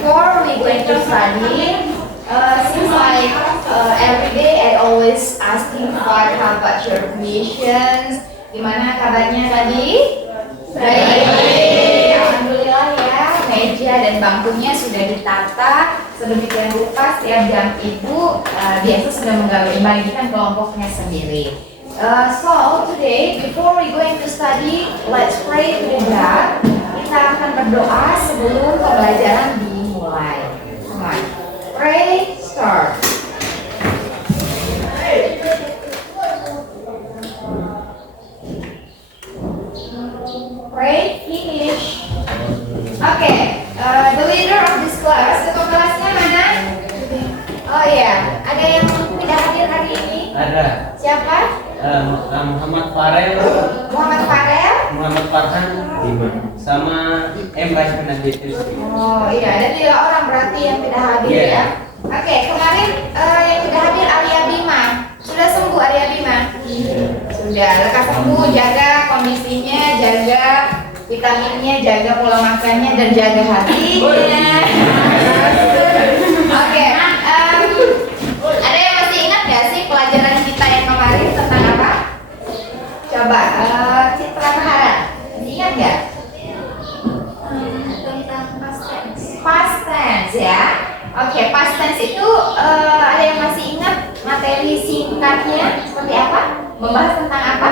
before we going to study, since every day I always asking for how about your creations. Gimana kabarnya tadi? Baik. Alhamdulillah ya, meja dan bangkunya sudah ditata sedemikian rupa. Setiap jam ibu biasa sudah membagikan kelompoknya sendiri. So today, before we going to study, let's pray together. Kita akan berdoa sebelum pembelajaran dimulai. Come on, pray, start. Pray, finish. Okay, the leader of this class, ketua kelasnya mana? Oh iya, ada yang tidak hadir hari ini? Ada. Siapa? Muhammad Farel. Muhammad Farel. Muhammad Farhan. Sama Baik Penajit. Oh iya, ada 3 orang berarti yang tidak hadir Yeah. ya. Oke, kemarin yang tidak hadir Arya Bima. Sudah sembuh Arya Bima? Sudah, lekas sembuh, jaga kondisinya, jaga vitaminnya, jaga pola makannya, dan jaga hatinya. Oke, ada yang masih ingat nggak sih pelajaran kita yang kemarin tentang apa? Coba, Citra Mahara, masih ingat nggak? Tentang past tense ya. Oke, past tense itu ada yang masih ingat materi singkatnya seperti apa? Membahas tentang apa?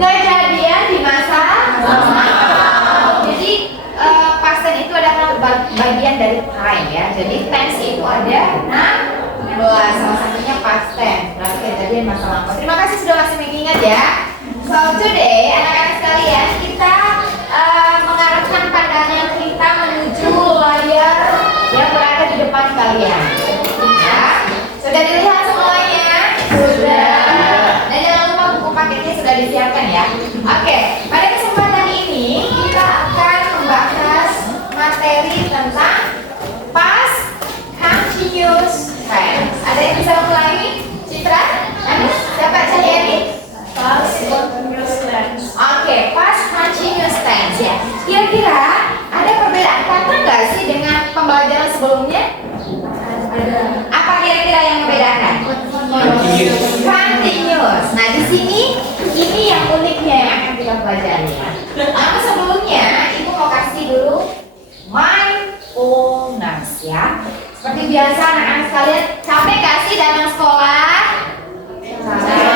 Kejadian di masa lalu. Jadi past tense itu adalah bagian dari time ya. Jadi tense itu ada 16, salah satunya past tense. Berarti kejadian masa lampau. Terima kasih sudah masih mengingat ya. So today anak-anak sekalian kita mengarahkan pandangan kita menuju layar yang berada di depan kalian. Ya, sudah dilihat semuanya? Sudah. Dan jangan lupa buku paketnya sudah disiapkan ya. Oke, pada kesempatan ini kita akan membahas materi tentang past continuous tense. Ada yang bisa ulangi? Citra? Anis? Siapa Cahyani? Past continuous tense. Oke, past continuous tense ya. Kira-kira ada perbedaan kata nggak sih dengan pembelajaran sebelumnya? Ada. Apa kira-kira yang membedakan? Continuous. Nah di sini ini yang uniknya yang akan kita pelajari. Tapi sebelumnya ibu mau kasih dulu mindfulness ya. Seperti biasa anak-anak sekalian, capek gak sih datang sekolah? Capek.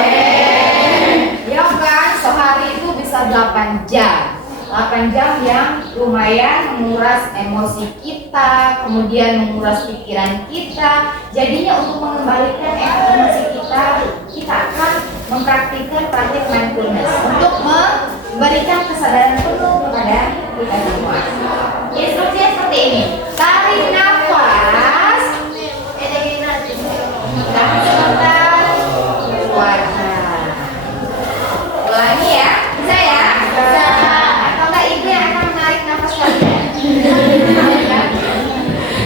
Ya kan, sehari itu bisa 8 jam. 8 jam yang lumayan menguras emosi kita, kemudian menguras pikiran kita. Jadinya untuk mengembalikan emosi kita akan mempraktikkan praktik mindfulness untuk memberikan kesadaran penuh kepada kita semua. Instruksinya seperti ini. Tarik nafas. Tahan sebentar. Keluarkan. Ulangi ya. Bisa ya? Bisa. Ibu yang akan menarik nafas kalian.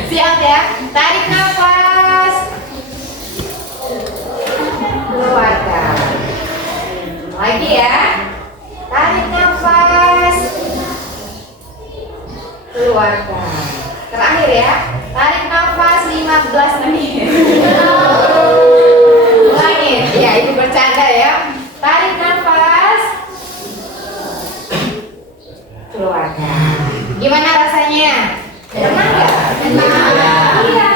Siap ya? Tarik nafas. Keluarkan. Lagi ya. Tarik nafas. Keluarkan. Terakhir ya. Tarik nafas 15 menit. Ulangi. Ya, ibu bercanda ya. Tarik nafas. Keluarkan. Gimana rasanya? Enak nggak? Enak. Iya.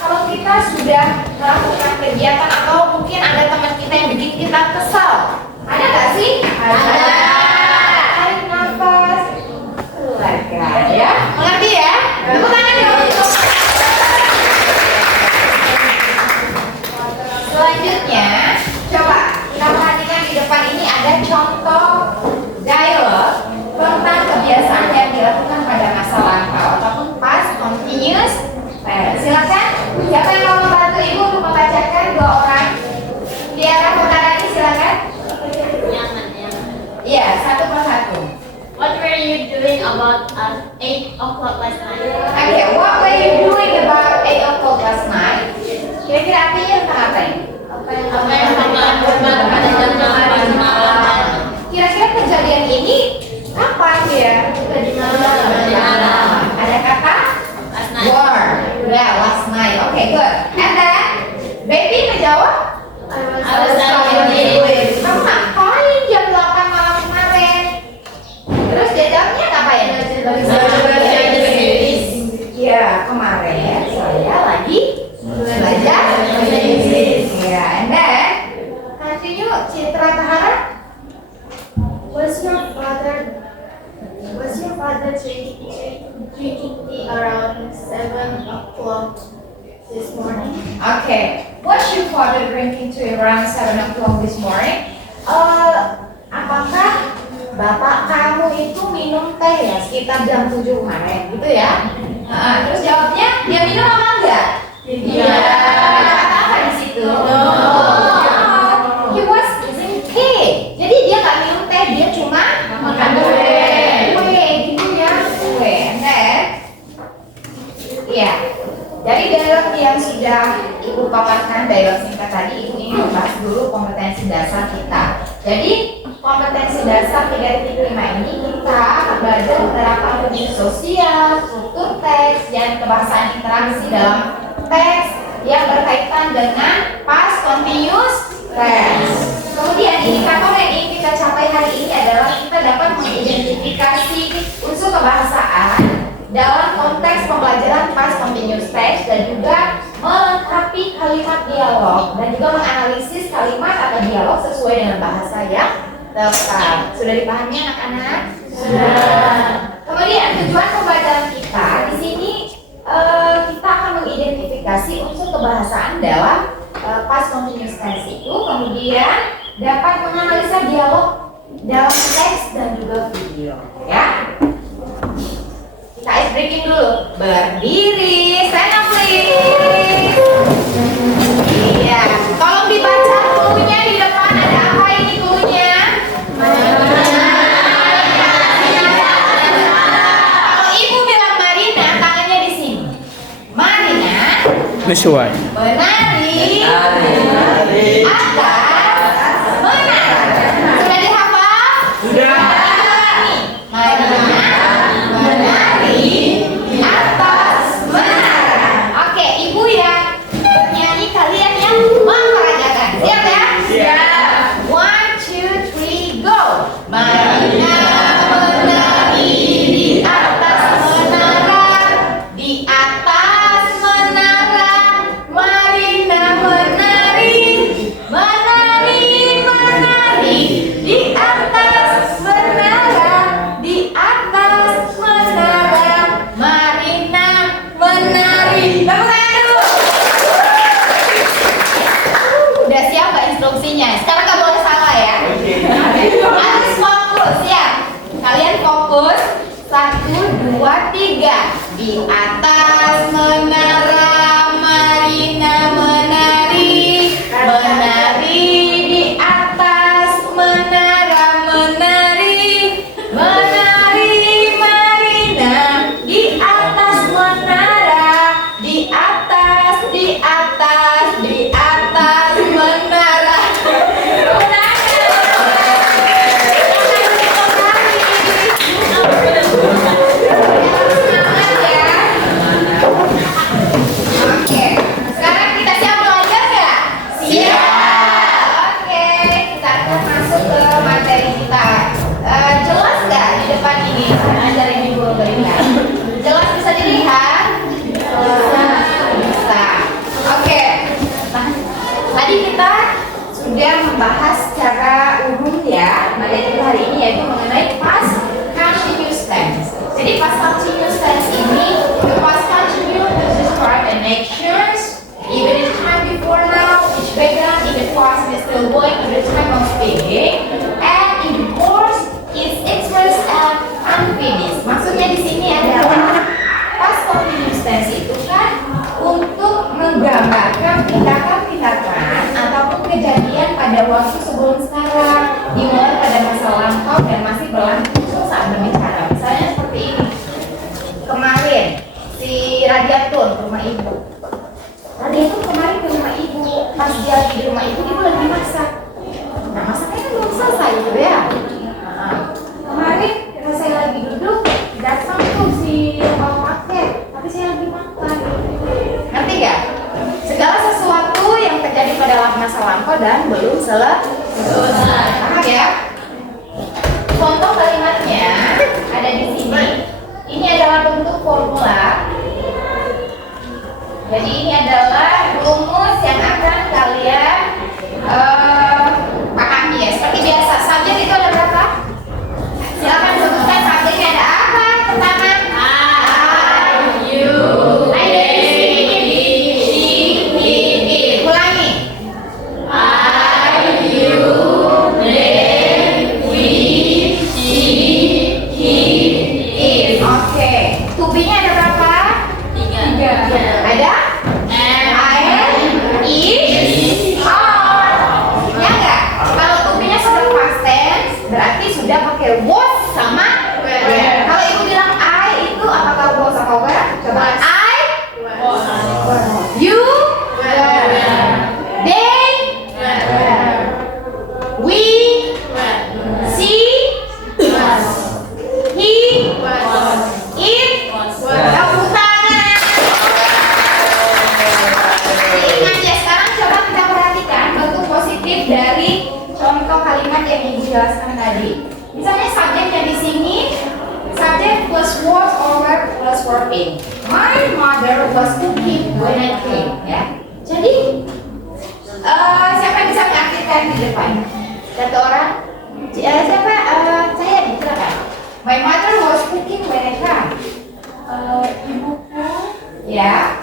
Kalau kita sudah melakukan kegiatan atau mungkin ada teman kita yang bikin kita kesal, ada nggak sih? Ada. Tarik nafas. Keluarkan. Ya. Mengerti ya? Tepuk tangan dong. Selanjutnya, coba kita perhatikan di depan ini ada contoh dialog tentang kebiasaan yang dilakukan pada masa lampau ataupun past continuous tense. Silakan, siapa yang mau membantu ibu untuk membacakan 2 orang di arah utara ini? Silakan. Iya, satu persatu. What were you doing about 8 o'clock last night? Okay, what were you doing about 8 o'clock last night? Kira-kira artinya tentang apa ini? Apa yang kamu lakukan pada jam 8 malam? Kira-kira kejadian ini kapan ya? Tadi malam. Ada started drinking tea around 7 o'clock this morning. Okay. What's your father drinking tea around 7 o'clock this morning? Apakah bapak kamu itu minum teh ya sekitar jam 7 kemarin gitu ya? Terus jawabnya dia minum apa enggak? Iya. Kata apa di situ? He was using tea. Jadi dia nggak minum teh, dia cuma makan kue. Kue gitu ya, kue. Iya. Dari dialog yang sudah Ibu paparkan, dialog singkat tadi, Ibu ingin membahas dulu kompetensi dasar kita. Jadi kompetensi dasar 3.5 ini kita akan belajar penerapan prinsip sosial, struktur teks, dan kebahasaan interaksi dalam teks yang berkaitan dengan past continuous tense. Kemudian indikator yang ingin kita capai hari ini adalah kita dapat mengidentifikasi unsur kebahasaan dalam konteks pembelajaran past continuous tense dan juga melengkapi kalimat dialog dan juga menganalisis kalimat atau dialog sesuai dengan bahasa yang tepat. Sudah dipahami anak-anak? Sudah. Kemudian tujuan pembelajaran kita di sini kita akan mengidentifikasi unsur kebahasaan dalam past continuous tense itu, kemudian dapat menganalisa dialog dalam teks dan juga video. Ya. Kita ice breaking dulu. Berdiri, stand up please. Iya, tolong dibaca cluenya di depan, ada apa ini cluenya? Kalau ibu bilang Marina, tangannya di sini. Marina Sesuai. menari atas menara. Sudah dihafal? Sudah. Marina menari atas menara. Oke, ibu yang bernyanyi, kalian yang memperagakan. Siap ya? Siap. 1, 2, 3, go. Marina menari di atas menara, di atas menara. Marina menari, menari, menari di atas menara, di atas menara. Marina menari. Tepuk tangan dulu. Udah siap nggak instruksinya? Sekarang nggak boleh salah ya. Harus fokus ya. Kalian fokus. 1, 2, 3. Di atas menara Marina menari, menari di atas menara, menari, menari Marina di atas menara, di atas, di atas, di atas menara. Semangat ya. Oke, sekarang kita siap belajar nggak? Siap. Oke, kita akan masuk ke materi kita. Jelas nggak di depan ini? Ajarin ibu berikan. Jelas bisa dilihat? Bisa. Oke. Tadi kita sudah membahas secara umum ya materi kita hari ini, yaitu mengenai past continuous tense. Jadi past continuous tense ini, the past continuous to describe an actions even in time before now, which began in the past is still going to the time of speaking, and in the course is expressed and unfinished. Maksudnya di sini adalah past continuous tense itu kan untuk menggambarkan tindakan-tindakan ataupun kejadian pada waktu sebelum sekarang, dimulai pada masa lampau dan masih berlangsung saat berbicara. Misalnya seperti ini. Kemarin si Radiatun ke rumah ibu. Radiatun kemarin ke rumah ibu. Pas dia lagi di rumah ibu lagi masak. Nah, masaknya kan belum selesai gitu ya. Kemarin pas saya lagi duduk, datang tuh si paket, tapi saya lagi makan. Ngerti gak? Segala sesuatu yang terjadi pada masa lampau dan belum selesai. Paham ya? Contoh kalimatnya ada di sini. Ini adalah bentuk formula. Jadi ini adalah rumus yang akan kalian pahami ya. Seperti biasa, subjek itu ada berapa? Silakan sebutkan subjeknya ada apa? Oke, was sama were. Kalau ibu bilang I itu apakah was atau were? Coba I, you, they, we, she, he, it. Tepuk tangan. Ingat ya, sekarang coba kita perhatikan bentuk positif dari contoh kalimat yang ibu jelaskan tadi. Misalnya subjeknya di sini, subject plus was or were plus verb in. My mother was cooking when I came. Ya. Jadi siapa yang bisa mengartikan di depan? Satu orang? Siapa? Saya nih, silakan. My mother was cooking when I came. Ibuku Ya.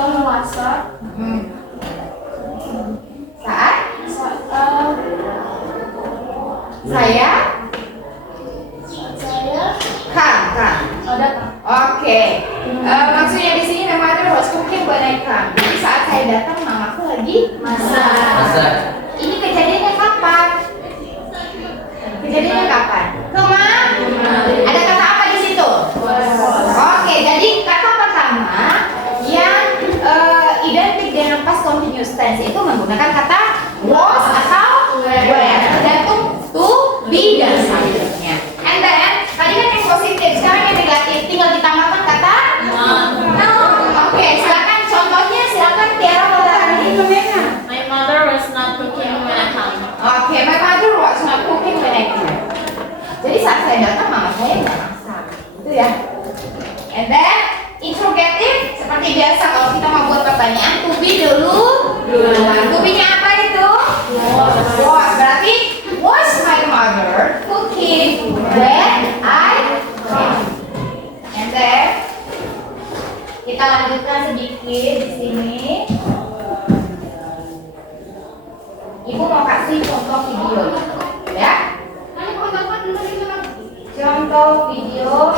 memasak Saat saya Kan. datang. Oke. Maksudnya di sini my mother was cooking when I come. Jadi saat saya datang mamaku lagi masak. Masak. Ini kejadiannya kapan? Kejadiannya kapan? Kemarin. Ada kata apa di situ? Oke, jadi kata pertama yang identik dengan past continuous tense itu menggunakan kata was atau were, tergantung to, be dan selanjutnya. And then tadi kan yang positif, sekarang yang negatif, tinggal ditambahkan kata no. Oke, silakan contohnya, silakan Tiara Maulana. My mother was not cooking when I come. Oke, my mother was not cooking when I came. Jadi saat saya datang mama saya nggak masak, itu ya. And then interrogative seperti biasa kalau kita mau buat pertanyaan, to be dulu. To be-nya apa itu? Was. Berarti was my mother cooking when I came. And then kita lanjutkan sedikit di sini. Ibu mau kasih contoh video, ya? Contoh video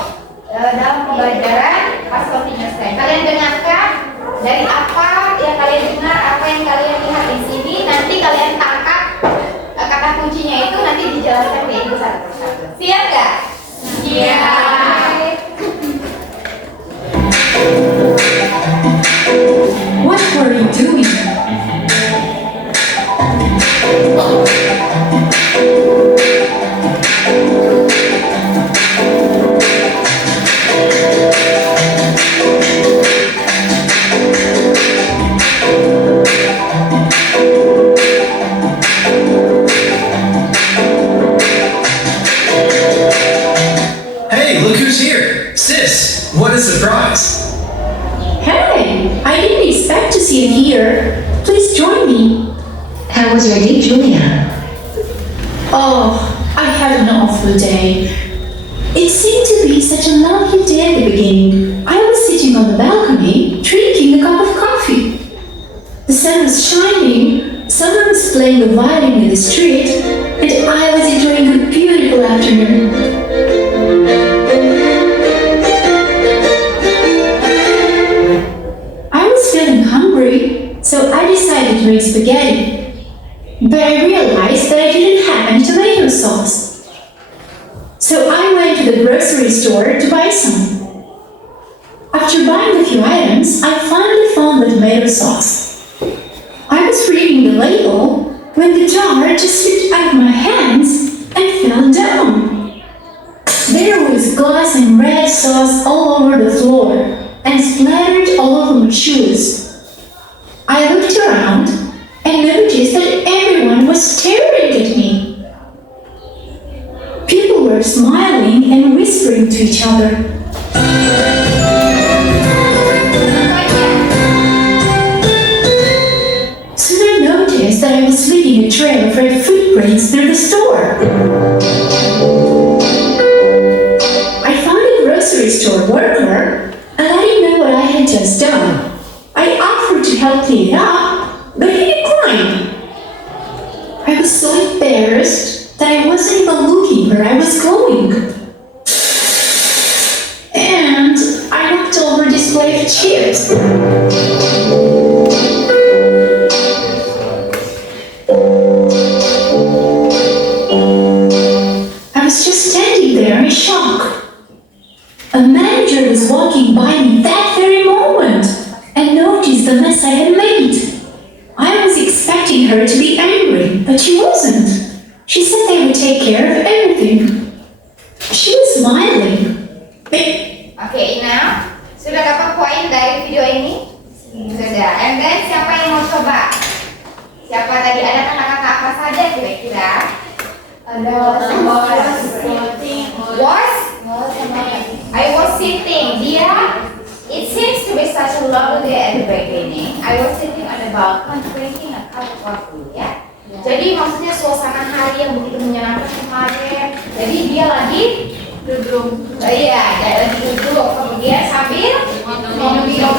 dalam pembelajaran past continuous tense. Kalian dengarkan dari apa yang kalian dengar, apa yang kalian lihat di sini. Nanti kalian tangkap kata kuncinya itu, nanti dijelaskan ke ibu satu persatu. Siap nggak? Siap. What were you doing? Hey, look who's here! Sis, what a surprise! Hey, I didn't expect to see you here. Please join me. How was your day, Julia? Oh, I had an awful day. It seemed to be such a lovely day at the beginning. I was sitting on the balcony, drinking a cup of coffee. The sun was shining, someone was playing the violin in the street, and I was enjoying a beautiful afternoon. I was feeling hungry, so I decided to make spaghetti. But I realized that I didn't have any tomato sauce. So I went to the grocery store to buy some. After buying a few items, I finally found the tomato sauce. I was reading the label when the jar just slipped out of my hands and fell down. There was glass and red sauce all over the floor and splattered all over my shoes. I looked around and noticed that everyone was staring at me. People were smiling and whispering to each other. Soon I noticed that I was leaving a trail of red footprints through the store. I found a grocery store worker and let him know what I had just done. I offered to help clean it up, but he declined. I was so embarrassed that I wasn't even looking where I was going. And I knocked over a display of chips. take care of everything. She was smiling. Oke, Ina, sudah dapat poin dari video ini? Sudah. And then siapa yang mau coba? Siapa tadi, ada kata-kata apa saja kira-kira? Ada was. I was sitting. Dia. It seems to be such a lovely day at the beginning. I was sitting on the balcony drinking a cup of coffee. Ya. Jadi maksudnya suasana hari yang begitu menyenangkan kemarin. Jadi dia lagi duduk. Iya, dia lagi duduk. Kemudian sambil minum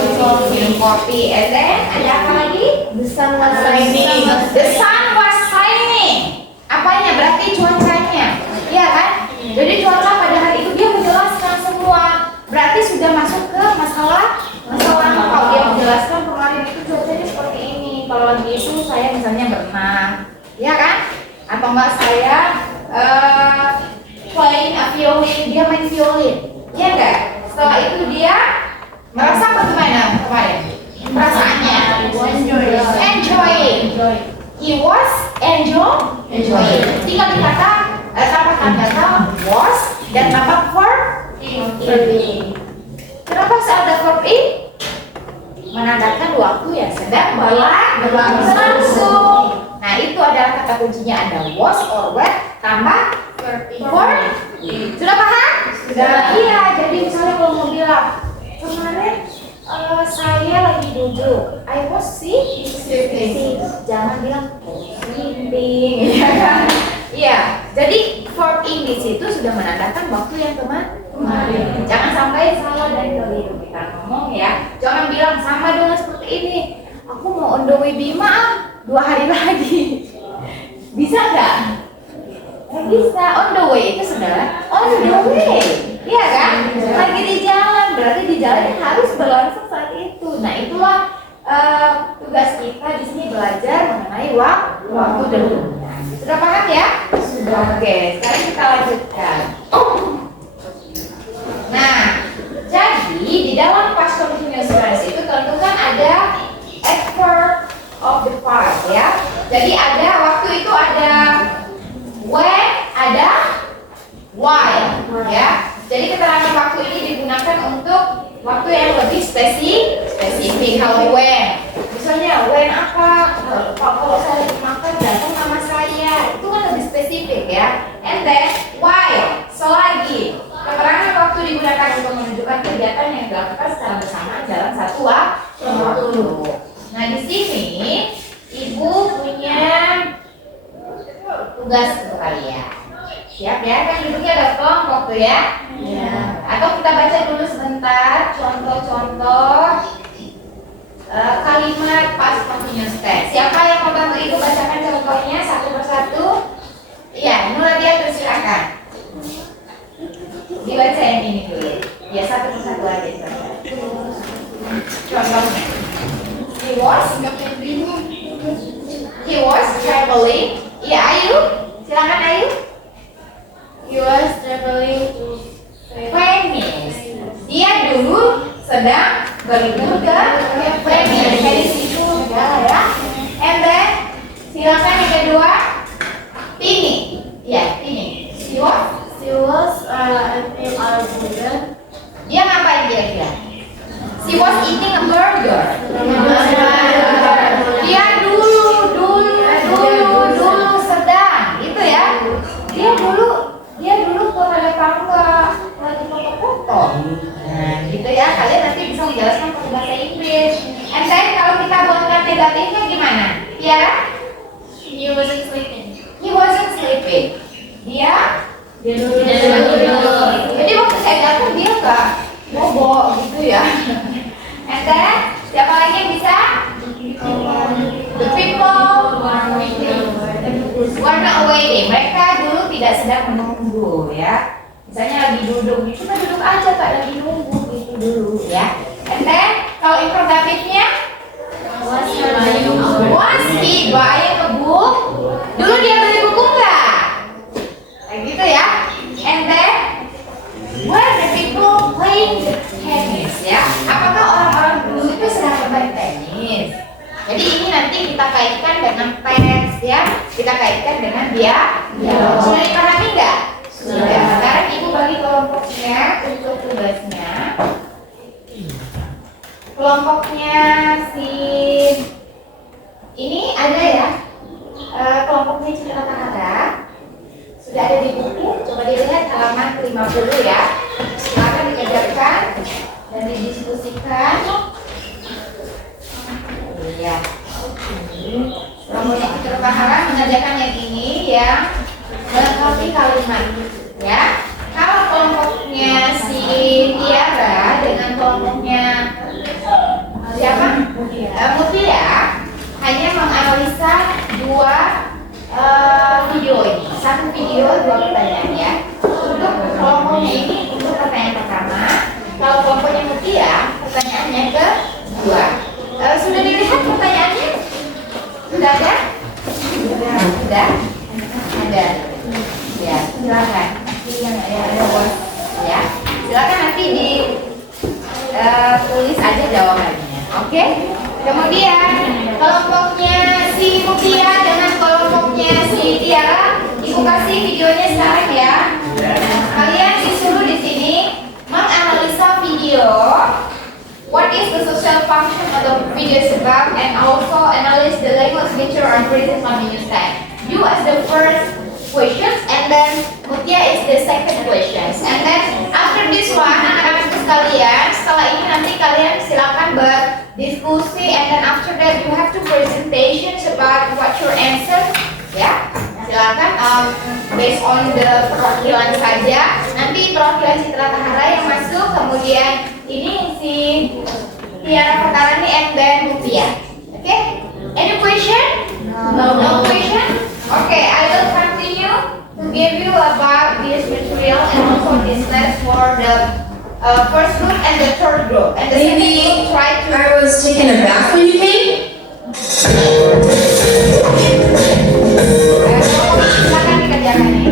kopi. And then ada apa lagi? The sun was shining. The sun was shining. Apanya? Berarti cuacanya. Iya kan? Jadi cuaca pada hari itu dia menjelaskan semua. Berarti sudah masuk ke masalah lampau. Dia menjelaskan kemarin itu cuacanya seperti ini. Kalau lagi itu saya misalnya berenang, ya kan? Atau enggak saya playing a violin, dia main violin, ya enggak? Setelah itu dia merasa bagaimana kemarin? Perasaannya? Enjoying. He was enjoying. Tinggal dikata tambahkan kata was dan tambah verb in. Kenapa saya ada verb in? Menandakan waktu yang sedang berlangsung. Nah, itu adalah kata kuncinya, ada was or were tambah verb in. Sudah paham? Sudah. Iya, jadi misalnya kalau mau bilang kemarin saya lagi duduk, I was sitting. Jangan bilang sleeping, ya kan? Iya, jadi verb in di situ sudah menandakan waktu yang kemarin. Jangan sampai salah dan keliru kita ngomong ya. Jangan bilang sama dengan seperti ini. Aku mau on the way Bima 2 hari lagi. Bisa nggak? Bisa. On the way itu saudara. On the way, iya kan? Lagi di jalan, berarti di jalan harus berlangsung saat itu. Nah itulah tugas kita di sini, belajar mengenai waktu dan waktu. Sudah paham ya? Sudah. Oke, sekarang kita lanjutkan. Nah, jadi di dalam past continuous tense itu tentu kan ada adverb of the past ya. Jadi ada waktu itu ada when, ada why ya. Jadi keterangan waktu ini digunakan untuk waktu yang lebih spesifik. Kalau when, misalnya when apa? Kalau saya lagi makan datang sama saya, itu kan lebih spesifik ya. And then why, selagi keterangan waktu digunakan untuk menunjukkan kegiatan yang dilakukan secara bersamaan dalam satu waktu. Nah di sini ibu punya tugas untuk kalian. Siap ya? Kan duduknya ada kelompok tuh ya? Ya. Atau kita baca dulu sebentar contoh-contoh kalimat past continuous tense. Siapa yang mau bantu ibu bacakan contohnya satu persatu? Iya, Nuradia persilakan. Dibaca yang ini dulu. Ya satu persatu aja saja. Contohnya. He was traveling. Iya, Ayu. Silakan Ayu. He was traveling to Venice. Dia dulu sedang berlibur ke Venice. Venice itu negara ya. And then silakan yang kedua, Tini. Ya, Tini. She was eating a burger. Dia ngapain kira-kira? She was eating a burger. Dia dulu sedang, gitu ya. Dia dulu kepada tangga lagi foto-foto. Nah, gitu ya. Kalian nanti bisa menjelaskan pakai bahasa Inggris. And then kalau kita buatkan negatifnya gimana? Tiara? He wasn't sleeping. He wasn't sleeping. Dia Dia Jadi waktu saya datang dia nggak bobo gitu ya. And then siapa lagi yang bisa? The people were not waiting. Mereka dulu tidak sedang menunggu ya. Misalnya lagi duduk, kita duduk aja Kak, lagi nunggu gitu dulu ya. And then kalau interrogatifnya was he buying a book? Dulu dia beli buku nggak? Kayak gitu ya. And then were the people playing the tennis ya? Apakah orang-orang dulu itu sedang bermain tenis? Jadi ini nanti kita kaitkan dengan teks ya. Kita kaitkan dengan dia. Sudah dipahami kelompoknya si ini ada ya, kelompoknya Citra Tahara sudah ada di buku. Coba dilihat halaman 50 ya. Silakan dikerjakan dan didiskusikan. Iya. Kelompoknya Citra Tahara mengerjakan yang ini yang melengkapi kalimat ya. Kalau kelompoknya si Tiara dengan kelompoknya siapa? Mutia hanya menganalisa dua video ini. Satu video, dua pertanyaan ya. Untuk kelompoknya ini untuk pertanyaan pertama. Kalau kelompoknya Mutia, pertanyaannya kedua. Sudah dilihat pertanyaannya? Sudah ada? Sudah? Ada. Ya, silakan. Yang ada ya. Silakan nanti di tulis aja jawabannya. Oke? Kemudian kelompoknya si Mutia dengan kelompoknya si Tiara, Ibu kasih videonya sekarang ya. Kalian disuruh di sini menganalisa video. What is the social function of the video is about, and also analyze the language feature or phrases continuous time. You as the first questions, and then Mutia is the second questions. And then after this one, anak-anak sekalian, setelah ini nanti kalian silakan berdiskusi, and then after that you have to presentations about what your answer, ya. Silakan based on the perwakilan saja. Nanti perwakilan Citra Tahara yang masuk, kemudian ini si Tiara Perkarani and then Mutia. Okay? Any question? No question? Okay, I will continue to give you about this material and also this list for the first group and the third group. And the second group try to... I was taking a bath when you came? Silakan dikerjakan ini.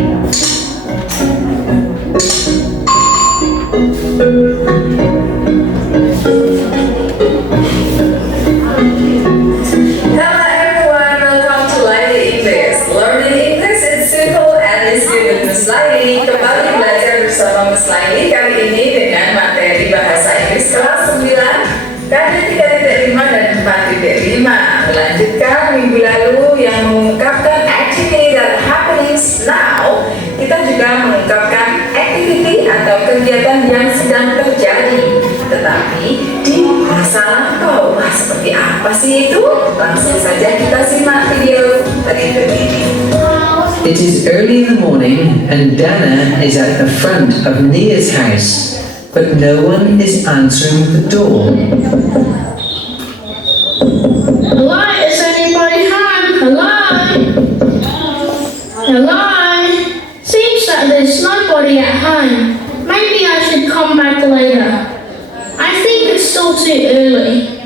Hello everyone, welcome to Lively English. Learning English is simple and easy with Miss Lively. Kembali belajar bersama Miss Lively kali ini dengan materi bahasa Inggris kelas 9 kali 3.5 dan 4.5. Melanjutkan minggu lalu yang mengungkapkan activity that happens now, kita juga mengungkapkan activity atau kegiatan yang sedang terjadi tetapi di masa lampau. Wah, seperti apa sih itu? Langsung saja kita simak video berikut ini. It is early in the morning and Dana is at the front of Nia's house, but no one is answering the door. Hello, is anybody home? Hello? Hello? Seems that there's nobody at home. Maybe I should come back later. I think it's still too early.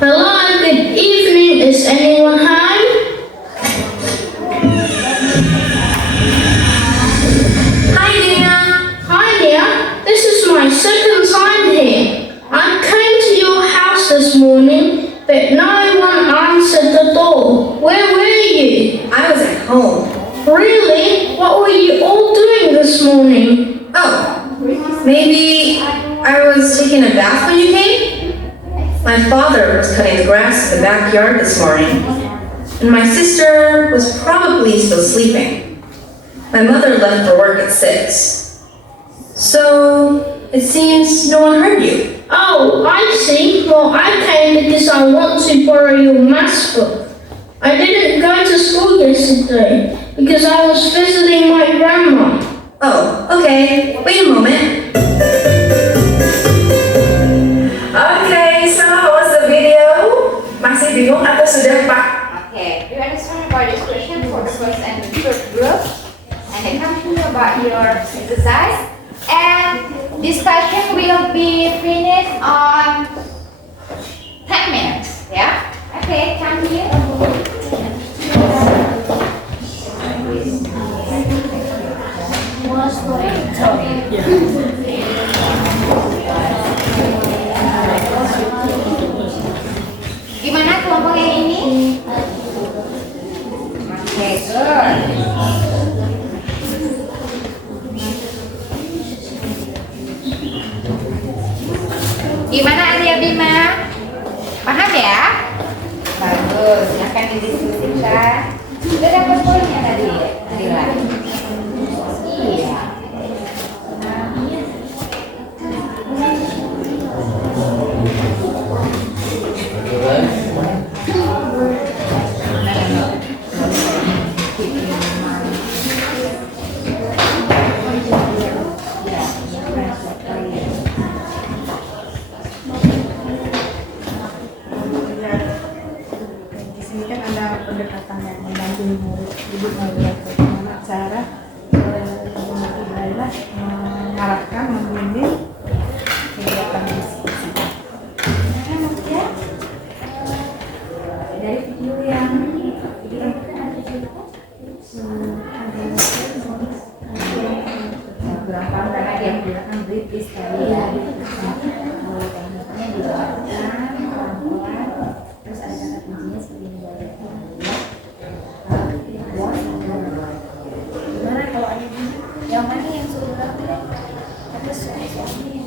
Hello, good evening. Is anyone home? Hi Dina. Hi dear, this is my second time here. I came to your house this morning, but no one answered the door. Where were you? I was at home. Really? What were you all doing this morning? Oh, maybe I was taking a bath when you came? My father was cutting the grass in the backyard this morning, and my sister was probably still sleeping. My mother left for work at 6. So, it seems no one heard you. Oh, I see. Well, I came because I want to borrow your maths book. I didn't go to school yesterday because I was visiting my grandma. Oh, okay. Wait a moment. Okay, so how was the video? Masih bingung atau sudah Pak? Okay, do you understand about this question for the first and the third group? And then continue about your exercise. And discussion will be finished on 10 minutes. Yeah? Okay, continue. pendekatan yang mendampingi murid, jadi melihat bagaimana cara Ibu Muti Laila mengarahkan, membimbing kegiatan diskusi. Dari video yang berapa karena dia menggunakan British tadi ya. Tekniknya dilakukan pelan-pelan, terus ada kata kuncinya seperti ini. Gimana kalau ada yang mana yang suruh berapa? Ada suami.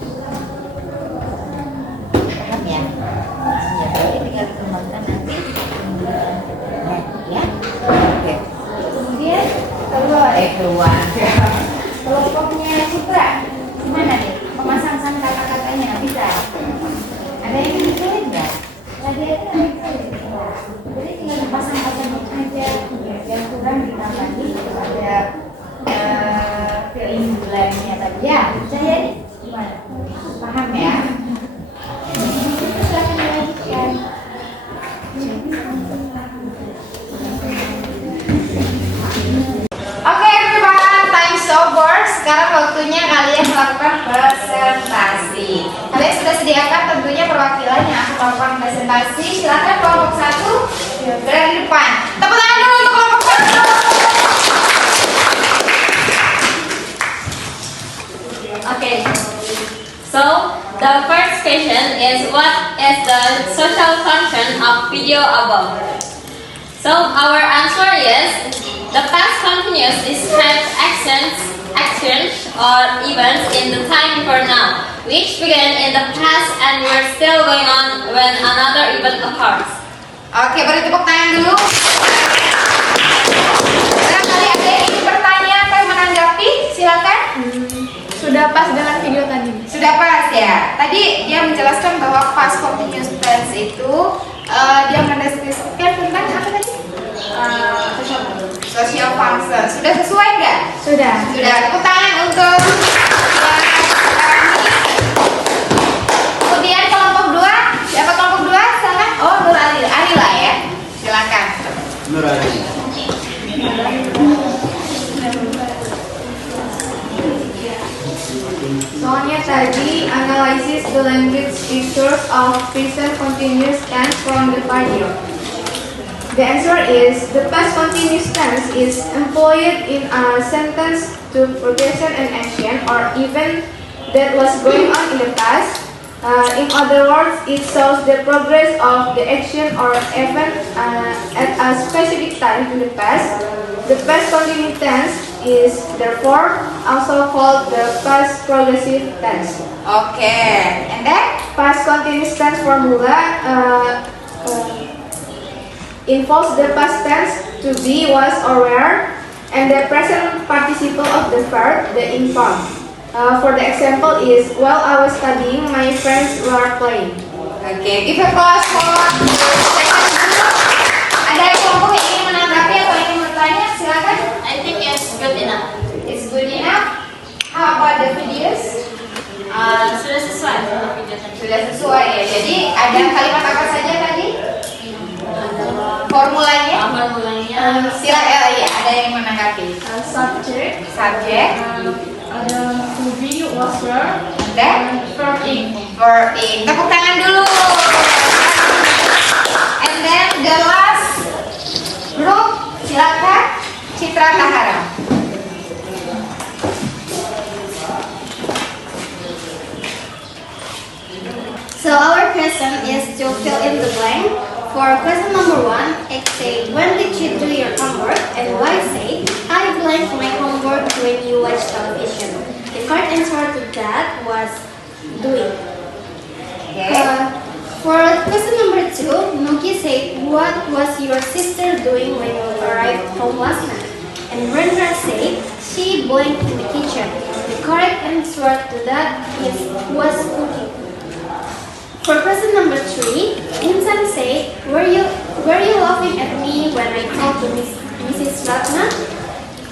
Paham ya? Ya, jadi tinggal dikembangkan nanti. Ya. Oke. Kemudian keluar. Kelompoknya Citra, gimana nih? Memasangkan kata-katanya bisa? Ada yang ditulis nggak? Ada yang ditulis. Jadi tinggal dipasang-pasang aja. Yang kurang ditambahin terus ada filling bulannya tadi ya. Bisa ya nih? Gimana? Paham ya? Silakan dilanjutkan. Oke, everyone, time's over. Sekarang waktunya kalian melakukan presentasi. Kalian sudah sediakan tentunya perwakilan yang akan melakukan presentasi. Silakan kelompok 1 berada di depan. Tepuk tangan dulu untuk kelompok 1. Okay. So the first question is, what is the social function of video above? So our answer is, the past continuous describes actions or events in the time before now, which began in the past and were still going on when another event occurs. Oke, beri tepuk tangan dulu. Barangkali ada yang ingin bertanya atau menanggapi, silakan. Sudah pas dengan video tadi. Sudah pas ya. Tadi dia menjelaskan bahwa past continuous tense itu dia mendeskripsikan tentang apa tadi? Social function. Sudah sesuai nggak? Sudah. Sudah. Tepuk tangan untuk kemudian kelompok 2. Siapa kelompok 2? Silakan. Oh, Nur Arila ya. Silakan. Nur Ali. Soalnya tadi analysis the language features of present continuous tense from the video. The answer is the past continuous tense is employed in a sentence to progression and action or event that was going on in the past. In other words, it shows the progress of the action or event at a specific time in the past. The past continuous tense is therefore also called the past progressive tense. Oke. And then Past continuous tense formula involves the past tense to be, was, or were, and the present participle of the verb, the informed. For the example is, while I was studying, my friends were playing. Oke, give a applause for ada kelompok yang ingin menanggapi atau ingin bertanya, silakan. I think it's good enough. It's good enough. How about the videos? Sudah sesuai dengan video tadi. Sudah sesuai ya. Jadi ada kalimat apa saja tadi? Formulanya? Formulanya. Silakan ya. Ada yang menanggapi. Subject, Subjek. ada to be, was, were, Dan verb in. verb in. Tepuk tangan dulu. And then the last group, silakan Citra Tahara. So our question is to fill in the blank. For question number 1, it says, when did you do your homework? And why say, I blanked my homework when you watch television. The correct answer to that was doing. For question number 2, Nuki said, what was your sister doing when you arrived home last night? And Rendra said, she blanked in the kitchen. The correct answer to that is was cooking. For question number 3, Insan said, were you laughing at me when I talked to Mrs. Ratna?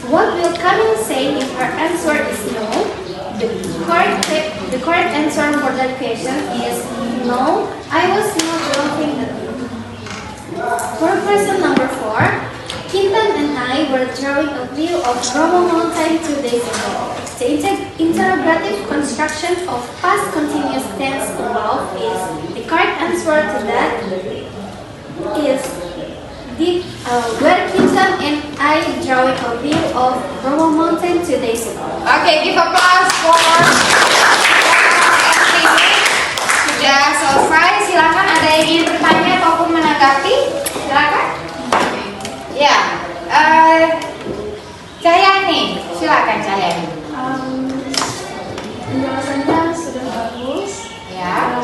What will Kamil say if her answer is no? The correct answer for that question is no, I was not laughing at you. For question number 4, Kintan and I were drawing a view of Bromo Mountain 2 days ago. The interrogative construction of past continuous tense above is the correct answer to that is where Kintan and I drawing a view of Bromo Mountain 2 days ago. Oke, give applause for sudah selesai. Silakan ada yang ingin bertanya ataupun menanggapi. Silakan. Ya, Cahyani, silakan Cahyani. Penjelasannya sudah bagus. Ya,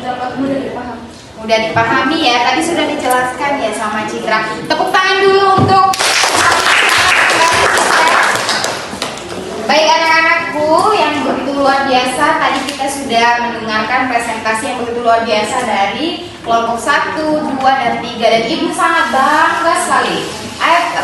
Dapat mudah dipahami. mudah dipahami ya. Tadi sudah dijelaskan ya sama Citra. Tepuk tangan dulu untuk baik anak-anakku yang begitu luar biasa. Tadi kita sudah mendengarkan presentasi yang begitu luar biasa dari kelompok 1, 2, dan 3. Dan Ibu sangat bangga sekali. I'm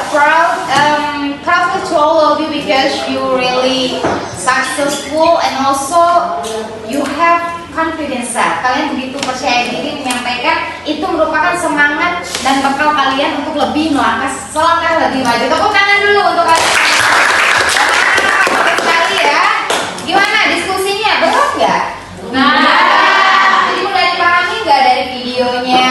proud to all of you because you really successful and also you have confidence. Kalian begitu percaya diri menyampaikan, itu merupakan semangat dan bekal kalian untuk lebih melangkah selangkah lebih maju. Tepuk tangan dulu untuk kalian. Sekali ya. Gimana diskusinya? Betul nggak? Jadi mudah dipahami nggak dari videonya?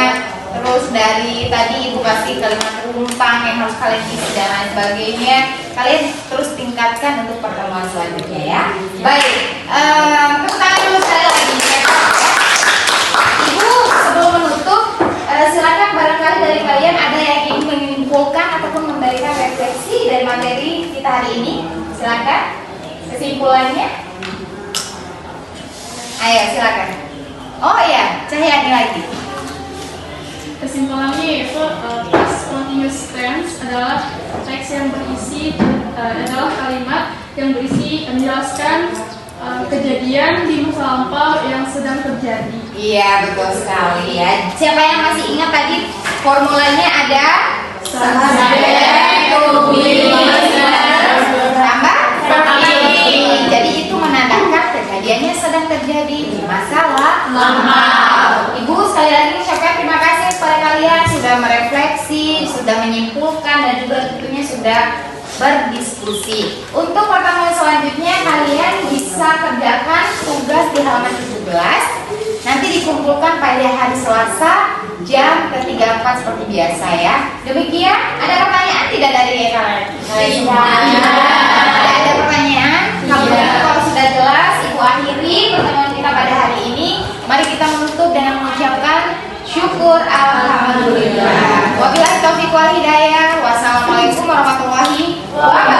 Terus dari tadi Ibu kasih kalimat rumpang yang harus kalian isi dan lain sebagainya. Kalian terus tingkatkan untuk pertemuan selanjutnya ya. Baik, tepuk tangan dulu sekali lagi. Ibu sebelum menutup, silakan barangkali dari kalian ada yang ingin menyimpulkan ataupun memberikan refleksi dari materi kita hari ini. Silakan kesimpulannya. Ayo silakan. Oh iya, Cahyani lagi. Kesimpulannya yaitu past continuous tense adalah teks yang berisi adalah kalimat yang berisi menjelaskan kejadian di masa lampau yang sedang terjadi. Iya betul sekali ya. Siapa yang masih ingat tadi formulanya ada? Tambah? Jadi itu menandakan kejadiannya sedang terjadi di masa lampau. Ibu sekali lagi ucapkan terima kasih kepada kalian sudah merefleksi, sudah menyimpulkan dan juga tentunya sudah berdiskusi. Untuk pertemuan selanjutnya kalian bisa kerjakan tugas di halaman 17. Nanti dikumpulkan pada hari Selasa jam ke-3-4 seperti biasa ya. Demikian, ada pertanyaan tidak dari kalian? Ada pertanyaan? Kalau sudah jelas, Ibu akhiri pertemuan kita pada hari ini. Mari kita menutup dengan mengucapkan syukur alhamdulillah. Wabillahi taufiq wal hidayah. Wassalamualaikum warahmatullahi wabarakatuh.